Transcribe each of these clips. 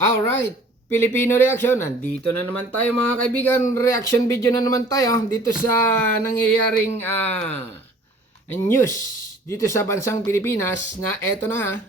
Alright, Filipino Reaction. Nandito na naman tayo mga kaibigan. Reaction video na naman tayo dito sa nangyayaring news dito sa bansang Pilipinas na eto na.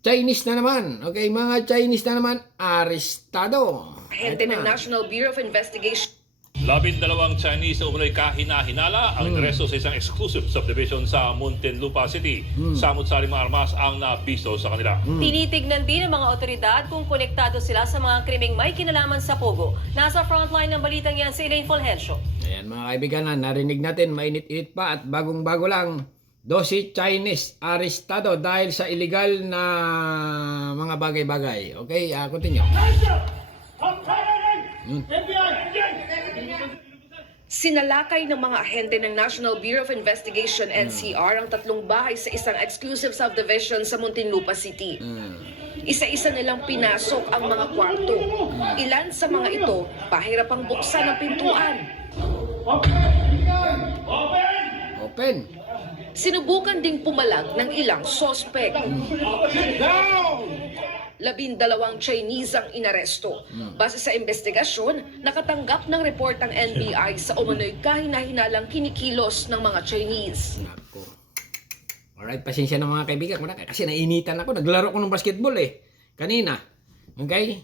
Chinese na naman. Okay, mga Chinese na naman arestado. Ahente ng National Bureau of Investigation. 12 Chinese na umunoy kahina-hinala ang aresto sa isang exclusive subdivision sa Muntinlupa City. Samut-saring mga armas ang nabisto sa kanila. Tinitignan din ng mga otoridad kung konektado sila sa mga krimeng may kinalaman sa Pogo. Nasa frontline ng balitang yan si Elaine Fulgencio. Ayan mga kaibigan, narinig natin, mainit-init pa at bagong-bago lang. 12 Chinese arestado dahil sa illegal na mga bagay-bagay. Okay, continue. Sinalakay ng mga ahente ng National Bureau of Investigation NCR ang 3 bahay sa isang exclusive subdivision sa Muntinlupa City. Isa-isa nilang pinasok ang mga kwarto. Ilan sa mga ito, pahirapang buksan ang pintuan. Open. Sinubukan ding pumalag ng ilang sospek. 12 Chinese ang inaresto. Base sa investigasyon, nakatanggap ng report ang NBI sa umano'y kahina-hinalang kinikilos ng mga Chinese. Nako. Alright, pasensya na mga kaibigan ko na kasi nainitan ako. Naglaro ko ng basketball kanina. Okay?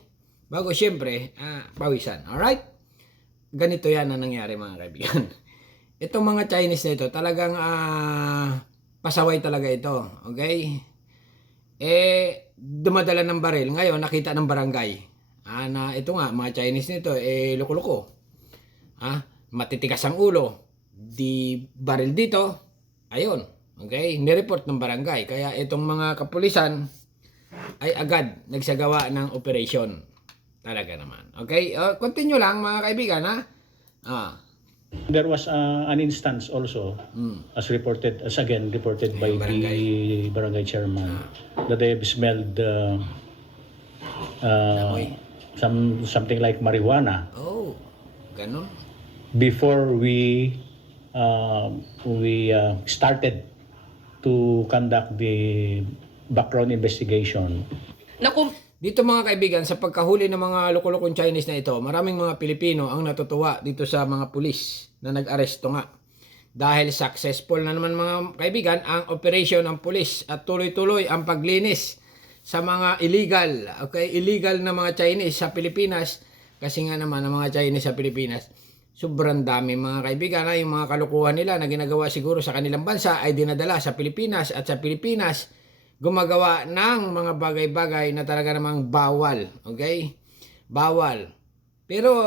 Bago siyempre, pawisan. Alright? Ganito yan ang nangyari mga kaibigan. Itong mga Chinese na ito, talagang pasaway talaga ito. Okay? Dumadala ng baril. Ngayon, nakita ng barangay. Na ito nga, mga Chinese nito, loko-loko. Matitigas ang ulo. Di baril dito. Ayun. Okay? Nireport ng barangay. Kaya itong mga kapulisan ay agad nagsagawa ng operation. Talaga naman. Okay? Continue lang mga kaibigan, There was an instance also, as reported by the barangay chairman, that they have smelled something like marijuana. Oh, ganun. Before we started to conduct the background investigation. Dito mga kaibigan, sa pagkahuli ng mga loko-lokong Chinese na ito, maraming mga Pilipino ang natutuwa dito sa mga pulis na nag-aresto nga. Dahil successful na naman mga kaibigan ang operation ng pulis at tuloy-tuloy ang paglinis sa mga illegal na mga Chinese sa Pilipinas. Kasi nga naman ang mga Chinese sa Pilipinas, sobrang dami mga kaibigan. Yung mga kalukuhan nila na ginagawa siguro sa kanilang bansa ay dinadala sa Pilipinas at sa Pilipinas gumagawa ng mga bagay-bagay na talaga namang bawal. Okay? Bawal. Pero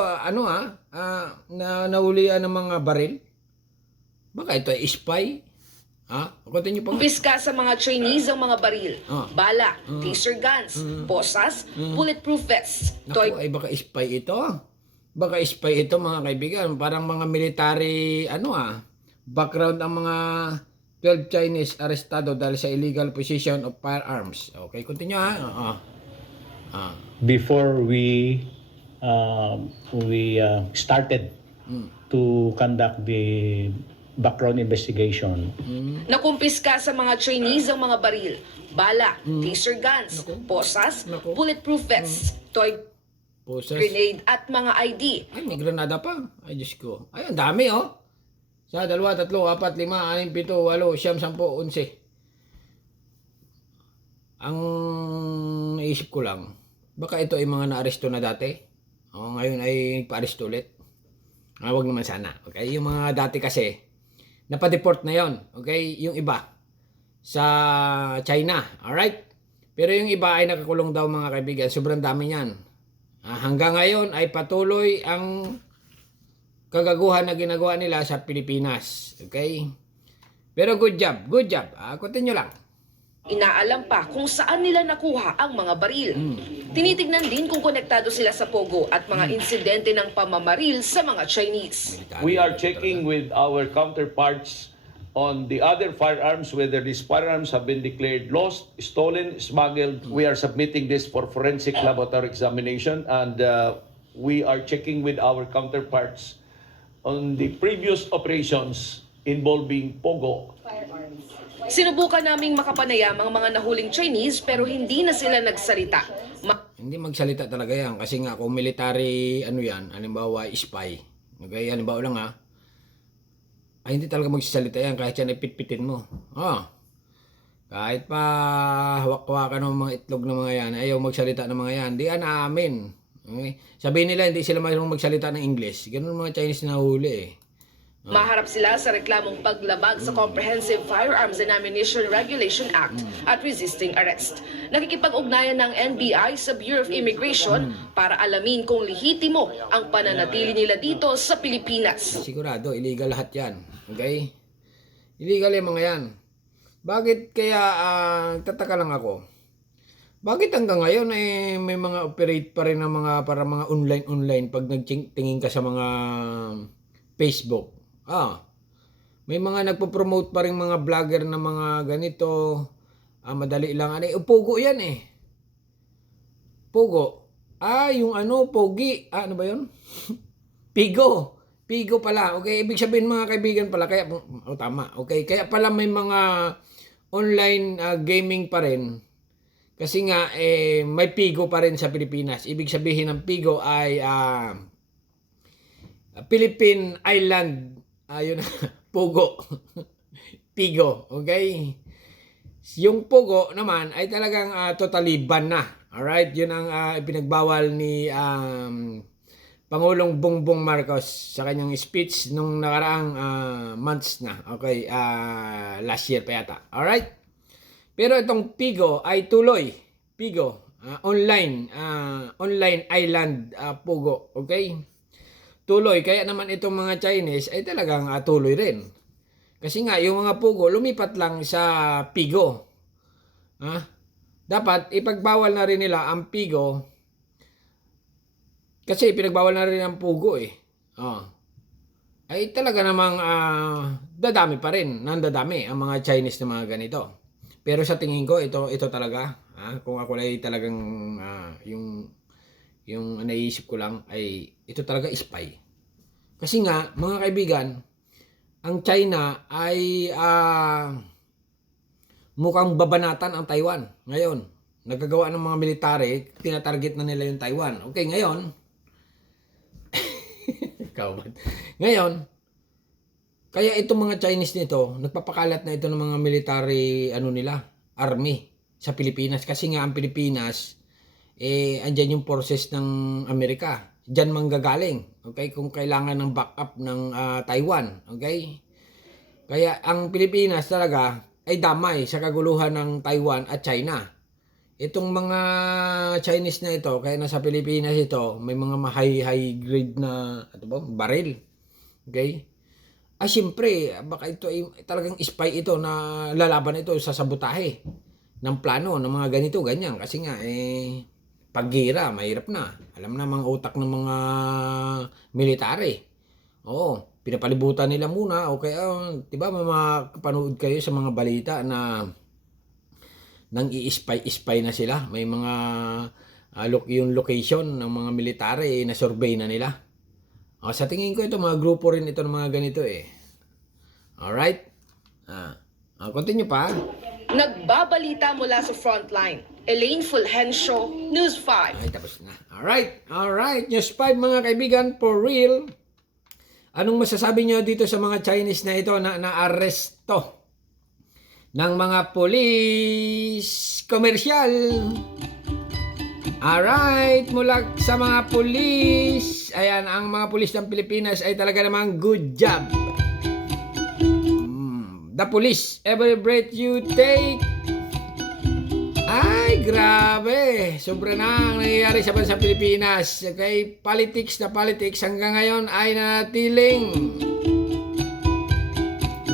nahulian ng mga baril? Baka ito ay spy? Continue pa. Piska sa mga Chinese ang mga baril, bala, taser guns, posas, bulletproof vests. Naku, ay baka spy ito. Baka spy ito mga kaibigan. Parang mga military, background ang mga 12 Chinese arestado dahil sa illegal possession of firearms. Okay, continue Before we started to conduct the background investigation. Nakumpiska sa mga Chinese ang mga baril, bala, taser guns, posas, bulletproof vests, toy Poses. grenade at mga ID. Ay, may granada pa. Ay, Diyos ko. Ay, ang dami Sa 2, 3, 4, 5, 6, 7, 8, 9, 10, 11. Ang naisip ko lang, baka ito ay mga naaresto na dati. Ngayon ay pa-aresto ulit. Wag naman sana. Okay? Yung mga dati kasi, napadeport na yon. Okay? Yung iba, sa China. Alright? Pero yung iba ay nakakulong daw mga kaibigan. Sobrang dami niyan. Hanggang ngayon ay patuloy ang kagaguhan na ginagawa nila sa Pilipinas. Okay? Pero good job. Good job. Continue lang. Inaalam pa kung saan nila nakuha ang mga baril. Tinitignan din kung konektado sila sa Pogo at mga insidente ng pamamaril sa mga Chinese. We are checking with our counterparts on the other firearms, whether these firearms have been declared lost, stolen, smuggled. We are submitting this for forensic laboratory examination, and we are checking with our counterparts on the previous operations involving Pogo Sinubukan naming makapanayam ang mga nahuling Chinese pero hindi na sila nagsalita. Hindi magsalita talaga yan kasi nga kung military ano yan, halimbawa spy. Okay, halimbawa lang ay hindi talaga magsasalita yan kahit yan ipitpitin mo. Kahit pa hawak-hawakan ng mga itlog ng mga yan, ayaw magsalita ng mga yan, di amin. Okay? Sabihin nila hindi sila mayroong magsalita ng English. Ganun mga Chinese na huli eh. Maharap sila sa reklamong paglabag sa Comprehensive Firearms and Ammunition Regulation Act at resisting arrest. Nakikipag-ugnayan ng NBI sa Bureau of Immigration para alamin kung lehitimo ang pananatili nila dito sa Pilipinas. Sigurado, illegal lahat yan. Okay? Illegal yung mga yan. Bakit kaya, tataka lang ako. Bakit hanggang ngayon may mga operate pa rin ng mga, para mga online pag nagtingin ka sa mga Facebook. May mga nagpo-promote pa rin mga vlogger na mga ganito. Madali lang. Pogo yan eh. Pogo. Yung Pogi. Ano ba yun? Pigo. Pigo pala. Okay, ibig sabihin mga kaibigan pala. Kaya, tama. Okay, kaya pala may mga online gaming pa rin. Kasi nga, may Pigo pa rin sa Pilipinas. Ibig sabihin ng Pigo ay Philippine Island. Ayun, Pogo. Pigo, okay? Yung Pogo naman ay talagang totally ban na. Alright? Yun ang ipinagbawal ni Pangulong Bongbong Marcos sa kanyang speech nung nakaraang months na. Okay? Last year pa yata. Alright? Pero itong Pigo ay tuloy. Pigo. Online island Pogo. Okay? Tuloy. Kaya naman itong mga Chinese ay talagang tuloy rin. Kasi nga, yung mga Pogo, lumipat lang sa Pigo. Dapat, ipagbawal na rin nila ang Pigo. Kasi pinagbawal na rin ang Pogo eh. Ay talaga namang dadami pa rin. Nandadami ang mga Chinese na mga ganito. Pero sa tingin ko, ito talaga. Kung ako ay talagang yung naisip ko lang ay ito talaga spy. Kasi nga, mga kaibigan, ang China ay mukhang babanatan ang Taiwan ngayon. Nagagawa ng mga military, tinatarget na nila yung Taiwan. Okay, ngayon, ngayon, kaya itong mga Chinese nito, nagpapakalat na ito ng mga military, army sa Pilipinas. Kasi nga ang Pilipinas, andyan yung forces ng Amerika. Diyan manggagaling. Okay? Kung kailangan ng backup ng Taiwan. Okay? Kaya ang Pilipinas talaga ay damay sa kaguluhan ng Taiwan at China. Itong mga Chinese na ito, kaya nasa Pilipinas ito, may mga high grade na baril. Okay? Siyempre, baka ito ay talagang spy ito na lalaban ito sa sabotahe ng plano ng mga ganito, ganyan. Kasi nga, paggira, mahirap na. Alam na mga utak ng mga military. Oo, pinapalibutan nila muna. Okay, diba, mapanood kayo sa mga balita na nang i-spy na sila. May mga yung location ng mga military na survey na nila. Sa tingin ko ito, mga grupo rin ito ng mga ganito eh. Alright? Continue pa. Nagbabalita mula sa frontline. Elaine Fulgencio, News 5. Ay, tapos na. Alright. News 5 mga kaibigan, for real. Anong masasabi nyo dito sa mga Chinese na ito na naaresto ng mga polis komersyal? Alright, mula sa mga pulis, ayan, ang mga pulis ng Pilipinas ay talaga namang good job. The police, every breath you take. Ay, grabe. Sobra na ang nangyayari sa bansang Pilipinas. Okay, politics hanggang ngayon ay nanatiling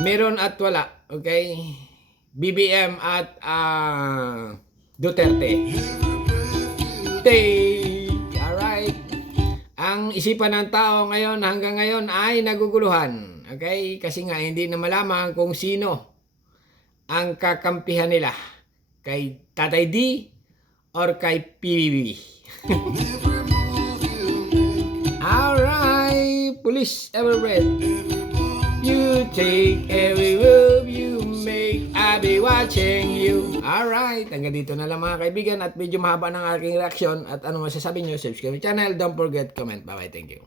meron at wala. Okay, BBM at Duterte. Alright. Ang isipan ng tao ngayon hanggang ngayon ay naguguluhan. Okay? Kasi nga hindi na malaman kung sino ang kakampihan nila. Kay Tatay D or kay PBB. Alright. Police every breath you take, every move you make, I'll be watching you. Alright, hanggang dito na lang mga kaibigan at medyo mahaba ng aking reaction at ano masasabi nyo, subscribe my channel, don't forget comment. Bye bye, thank you.